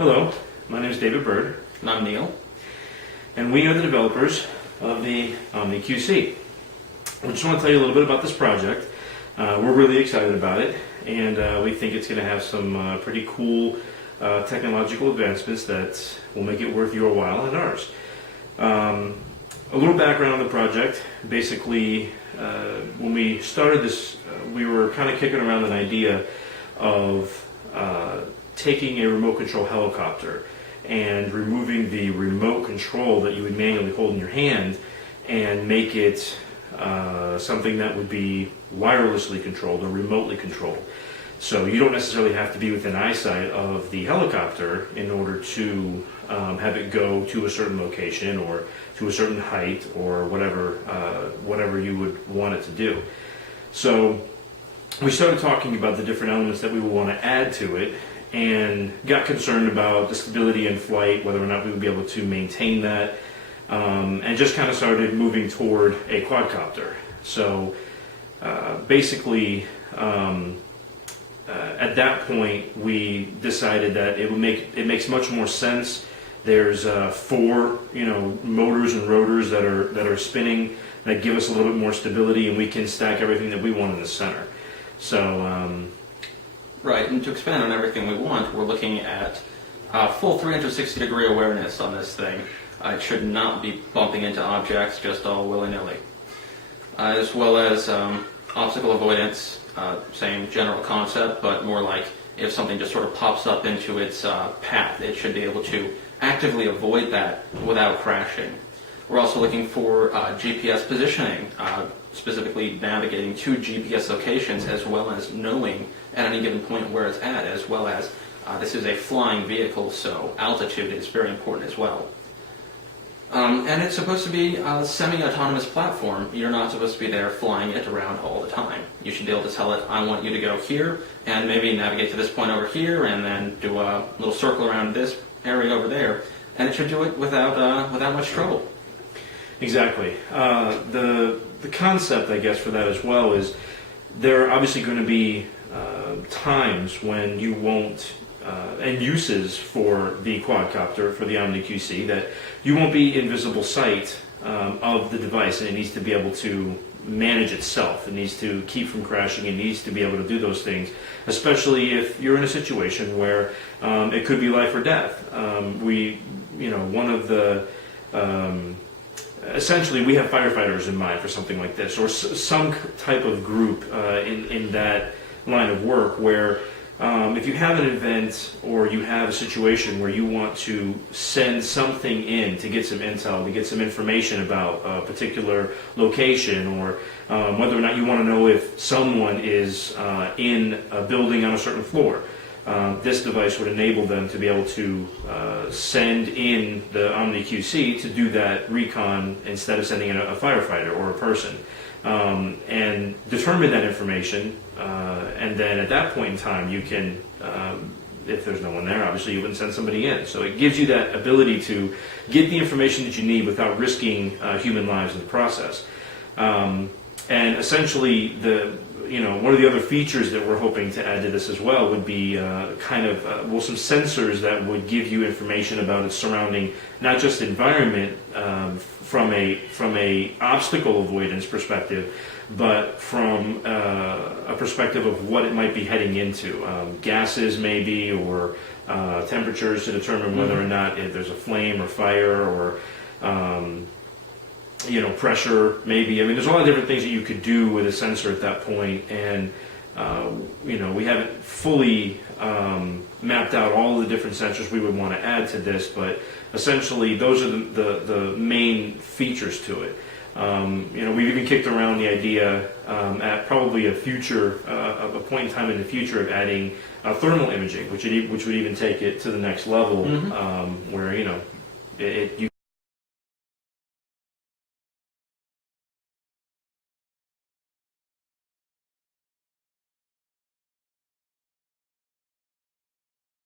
Hello, my name is David Bird, And I'm Neil. and we are the developers of the OmniQC. I just want to tell you a little bit about this project. We're really excited about it, and we think it's going to have some pretty cool technological advancements that will make it worth your while and ours. A little background on the project. Basically, when we started this, we were kind of kicking around an idea of taking a remote control helicopter and removing the remote control that you would manually hold in your hand and make it something that would be wirelessly controlled or remotely controlled. So you don't necessarily have to be within eyesight of the helicopter in order to have it go to a certain location or to a certain height or whatever you would want it to do. So we started talking about the different elements that we would want to add to it and got concerned about the stability in flight, whether or not we would be able to maintain that, and just kind of started moving toward a quadcopter. So basically, at that point, we decided that it makes much more sense. There's four, motors and rotors that are spinning that give us a little bit more stability, and we can stack everything that we want in the center. So. Right, and to expand on everything we want, we're looking at full 360-degree awareness on this thing. It should not be bumping into objects just all willy-nilly. As well as obstacle avoidance, same general concept, but more like if something just sort of pops up into its path, it should be able to actively avoid that without crashing. We're also looking for GPS positioning, specifically navigating to GPS locations as well as knowing at any given point where it's at, as well as this is a flying vehicle, so altitude is very important as well. And it's supposed to be a semi-autonomous platform. You're not supposed to be there flying it around all the time. You should be able to tell it, I want you to go here, and maybe navigate to this point over here, and then do a little circle around this area over there, and it should do it without much trouble. Exactly. The concept, I guess, for that as well is there are obviously going to be times when you won't, and uses for the quadcopter, for the OmniQC, that you won't be in visible sight of the device, and it needs to be able to manage itself. It needs to keep from crashing. It needs to be able to do those things, especially if you're in a situation where it could be life or death. One of the essentially, we have firefighters in mind for something like this, or some type of group in that line of work where if you have an event or you have a situation where you want to send something in to get some intel, to get some information about a particular location, or whether or not you want to know if someone is in a building on a certain floor, this device would enable them to be able to send in the OmniQC to do that recon instead of sending in a firefighter or a person, and determine that information, and then at that point in time you can, if there's no one there, obviously you wouldn't send somebody in. So it gives you that ability to get the information that you need without risking human lives in the process. And essentially one of the other features that we're hoping to add to this as well would be some sensors that would give you information about its surrounding, not just environment from a obstacle avoidance perspective, but from a perspective of what it might be heading into, gases maybe, or temperatures to determine whether or not if there's a flame or fire, or pressure, maybe. I mean, there's a lot of different things that you could do with a sensor at that point, and we haven't fully mapped out all the different sensors we would want to add to this, but essentially those are the main features to it. We've even kicked around the idea at probably a point in time in the future of adding thermal imaging, which would even take it to the next level, where you